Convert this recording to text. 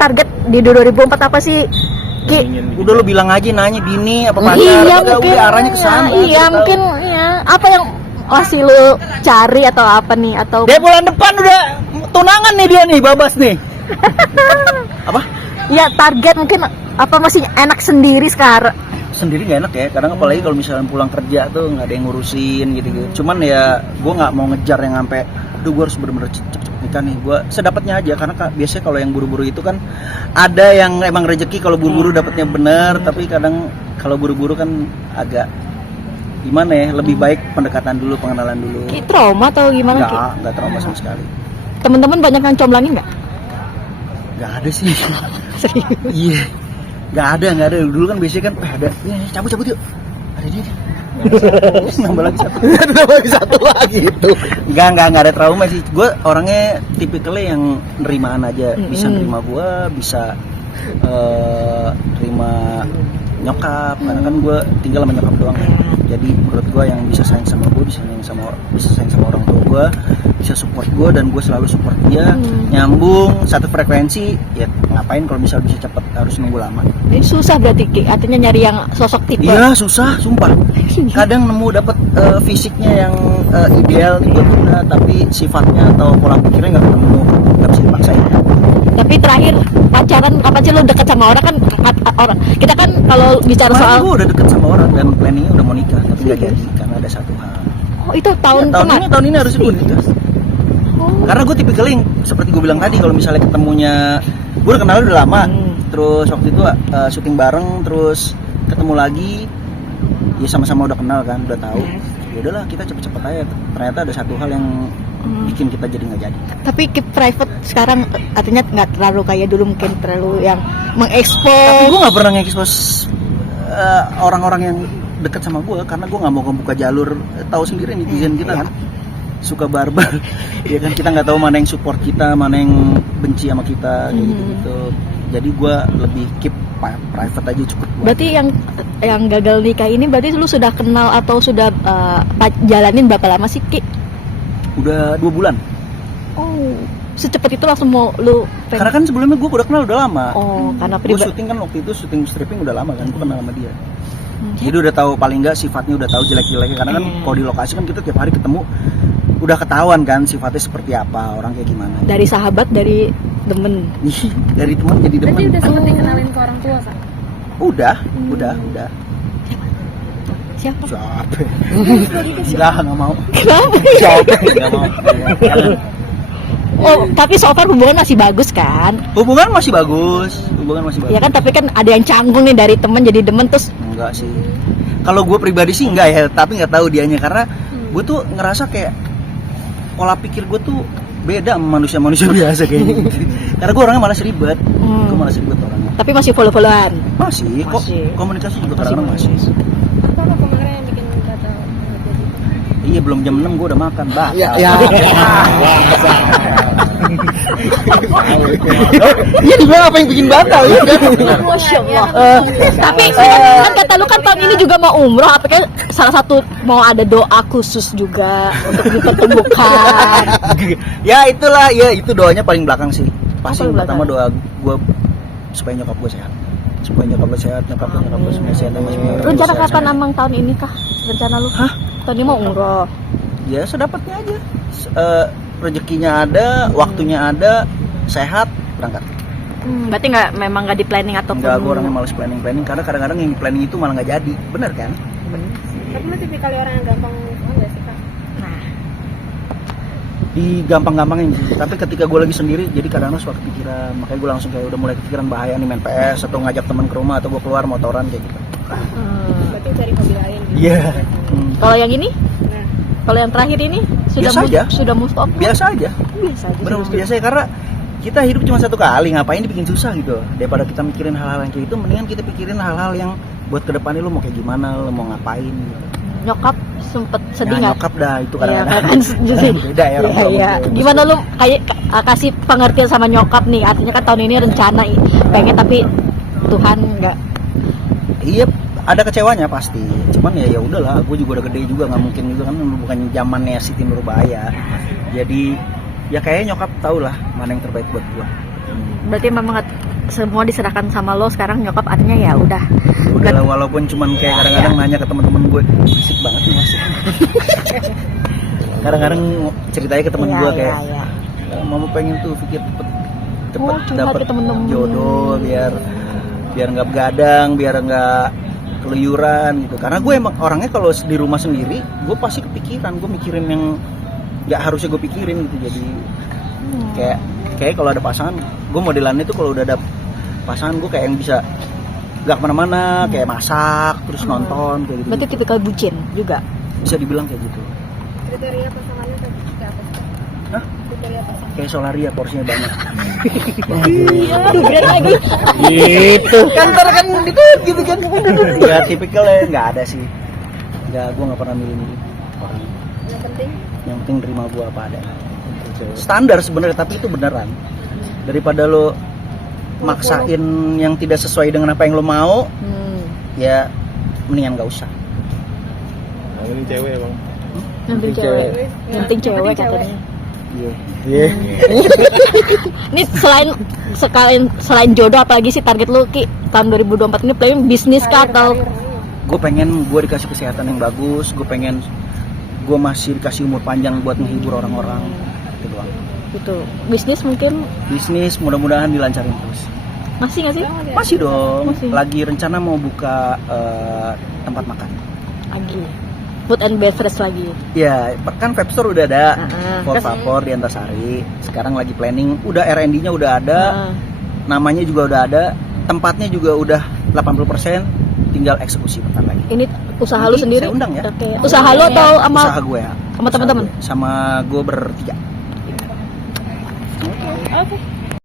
target di 2004 apa sih, Ki? Udah lo bilang aja, nanya bini apa pacar. Iya, udah arahnya ke sana. Iya, mungkin iya. Apa yang masih lu cari atau apa nih, atau Dia bulan depan udah tunangan nih dia nih, Babas nih. Apa? ya target mungkin apa masih enak sendiri sekarang? Sendiri nggak enak ya, kadang apalagi kalau misalnya pulang kerja tuh nggak ada yang ngurusin gitu. Cuman ya gue nggak mau ngejar yang sampai aduh gue harus bener-bener cepet nikah nih. Gue sedapatnya aja, karena biasanya kalau yang buru-buru itu kan ada yang emang rezeki kalau buru-buru dapatnya bener, tapi kadang kalau buru-buru kan agak gimana ya, lebih baik pendekatan dulu, pengenalan dulu. Ki trauma atau gimana, Ki? Nggak trauma sama sekali. Teman-teman banyak yang comblangin nggak? Nggak ada sih. Serius? Iya, nggak ada. Dulu kan biasanya kan ada, cabut yuk, ada dia. Nambah lagi satu lagi itu. Nggak ada trauma sih. Gue orangnya tipikalnya yang nerimaan aja, bisa nerima gue, bisa terima nyokap, karena kan gue tinggal sama nyokap doang. Jadi menurut gue yang bisa sayang sama gue, bisa sayang sama orang tua gue, bisa support gue, dan gue selalu support dia. Nyambung satu frekuensi, ya ngapain kalau misalnya bisa cepet harus nunggu lama. Ini susah berarti, Ki, artinya nyari yang sosok tipe. Iya susah, sumpah. Kadang nemu dapet fisiknya yang ideal buat kita, tapi sifatnya atau pola pikirnya nggak ketemu, nggak bisa dipaksain. Tapi terakhir pacaran kapan sih lo deket sama orang? Kan orang kita kan kalau bicara soal gue udah deket sama orang dan planningnya udah mau nikah, tapi nggak jadi karena ada satu hal. Oh itu tahun ini harus gue nikah. Karena gue tipikalnya yang seperti gue bilang tadi, kalau misalnya ketemunya gue udah kenal udah lama, terus waktu itu syuting bareng, terus ketemu lagi, ya sama-sama udah kenal kan, udah tahu. Ya udahlah kita cepet-cepet aja. Ternyata ada satu hal yang bikin kita jadi nggak jadi. Tapi keep private sekarang artinya nggak terlalu kayak dulu, mungkin terlalu yang mengekspos. Tapi gue nggak pernah ngekspos orang-orang yang dekat sama gue, karena gue nggak mau membuka jalur. Tahu sendiri netizen kita kan suka barbar. Ya kan, kita nggak tahu mana yang support kita, mana yang benci sama kita, kayak gitu. Jadi gue lebih keep private aja cukup. Berarti yang gagal nikah ini berarti lu sudah kenal atau sudah jalanin berapa lama sih, Ki? Udah 2 bulan. Oh, secepat itu langsung mau lu Karena kan sebelumnya gue udah kenal udah lama. Oh, karena gue syuting kan waktu itu, syuting stripping udah lama kan, gue kenal sama dia. Jadi udah tahu paling nggak sifatnya, udah tahu jelek-jeleknya, karena kan kalau di lokasi kan kita tiap hari ketemu, udah ketahuan kan sifatnya seperti apa, orang kayak gimana. Dari sahabat, dari temen. Dari teman jadi teman. Berarti udah sempet dikenalin ke orang tua, Kak? Udah. Siapa? Nggak mau. Kenapa? Siapa? Nggak mau. Oh, tapi so far hubungan masih bagus kan? Hubungan masih bagus. Ya kan, tapi kan ada yang canggung nih dari temen jadi demen terus. Enggak sih. Kalau gue pribadi sih enggak ya, tapi nggak tahu dianya, karena gue tuh ngerasa kayak pola pikir gue tuh beda sama manusia biasa kayak gitu. Karena gue orangnya malas ribet. Gue malas ribet orangnya. Tapi masih follow-followan. Masih. Kok komunikasi juga kadang masih. Apa kemarin yang bikin batal? Iya, belum jam 6 gue udah makan, Mbak. Ya. Iya, dibilang apa yang bikin batal ya kan? Masya Allah. Tapi kan kata lu kan tahun ini juga mau umroh, apakah salah satu mau ada doa khusus juga untuk dipertemukan? Ya itulah, ya itu doanya paling belakang sih. Pasti Apa pertama doa gue supaya nyokap gue sehat. Nyokap gue semua sehat sama semua. Rencana kapan Amang tahun ini kah? Rencana lu? Hah? Tahun ini mau umroh. Ya sedapatnya aja. Rezekinya ada, waktunya ada, sehat, berangkat. Berarti memang nggak di planning atau Enggak, gue orangnya males planning, karena kadang-kadang yang planning itu malah nggak jadi, bener kan? Tapi lu tipikal orang yang gampang nggak sih, Kak? Di gampang-gampangin sih. Tapi ketika gue lagi sendiri, jadi kadang-kadang suka kepikiran, makanya gue langsung kayak udah mulai kepikiran bahaya nih main PS atau ngajak teman ke rumah, atau gue keluar motoran kayak gitu. Berarti cari hobi lain gitu. Iya. Kalau yang ini? Kalau yang terakhir ini sudah move on? Biasa aja. Bener biasa ya, karena kita hidup cuma satu kali, ngapain dibikin susah gitu. Daripada kita mikirin hal-hal yang kayak itu, mendingan kita pikirin hal-hal yang buat kedepannya lu mau kayak gimana, lu mau ngapain gitu. Nyokap sempet sedih nggak? Nyokap dah itu kadang-kadang. Beda ya orang tua. Iya. Gimana lu kayak kasih pengertian sama nyokap nih? Artinya kan tahun ini rencana pengen, tapi Tuhan nggak. Iya, ada kecewanya pasti. Cuman ya udahlah, gue juga udah gede juga, nggak mungkin juga kan, bukan zamannya Siti Nurbaya. Jadi ya kayaknya nyokap tau lah mana yang terbaik buat gue. Berarti memang semua diserahkan sama lo, sekarang nyokap artinya ya udah. Udah lah, walaupun cuman kayak kadang-kadang nanya ke teman-teman gue, berisik banget nih Mas. Kadang-kadang ceritanya ke temen Iya, gue iya, kayak, iya. mama pengen tuh pikir cepet Oh, curhat dapet ke temen-temen. jodoh biar nggak begadang, biar nggak keluyuran gitu. Karena gue emang orangnya kalau di rumah sendiri, gue pasti kepikiran, gue mikirin yang nggak harusnya gue pikirin gitu. Jadi kayak kalau ada pasangan, gue modelannya tuh kalau udah ada pasangan gue kayak yang bisa nggak kemana-mana, kayak masak terus nonton kayak gitu. Berarti tipikal bucin juga. Bisa dibilang kayak gitu. Kriteria pasangannya seperti apa sih? Hah? Kriteria pasangan. Kayak Solaria, porsinya banyak. Aduh, berat lagi. Gitu. Kantor kan gitu kan. Ya tipikalnya nggak ada sih. Gue nggak pernah milih-milih orang. Yang penting Yang penting terima gue apa ada. Standar sebenarnya, tapi itu beneran. Daripada lo maksain yang tidak sesuai dengan apa yang lo mau, ya mendingan nggak usah. Nah, ini cewek emang. Yang penting cewek. Yang penting cewek katanya. Iya. Iya. Ini selain jodoh, apalagi sih target lu Ki tahun 2024 ini? Planning bisnis kah atau Gue pengen gue dikasih kesehatan yang bagus. Gue pengen gue masih dikasih umur panjang buat menghibur orang-orang. Itu doang. gitu bisnis mungkin? Bisnis mudah-mudahan dilancarin terus. Masih nggak sih? Masih dong. Masih. Lagi rencana mau buka tempat makan. Lagi food and beverage lagi. Ya, kan Vape Store udah ada. Fort Terus- Vapor di Antasari. Sekarang lagi planning. Udah R&D-nya udah ada. Heeh. Namanya juga udah ada. Tempatnya juga udah 80%. Tinggal eksekusi bentar lagi. Ini usaha lu Nanti sendiri? saya undang ya. Oke. Usaha lu atau sama Usaha gue ya. sama teman-teman? Sama gue bertiga. Oke.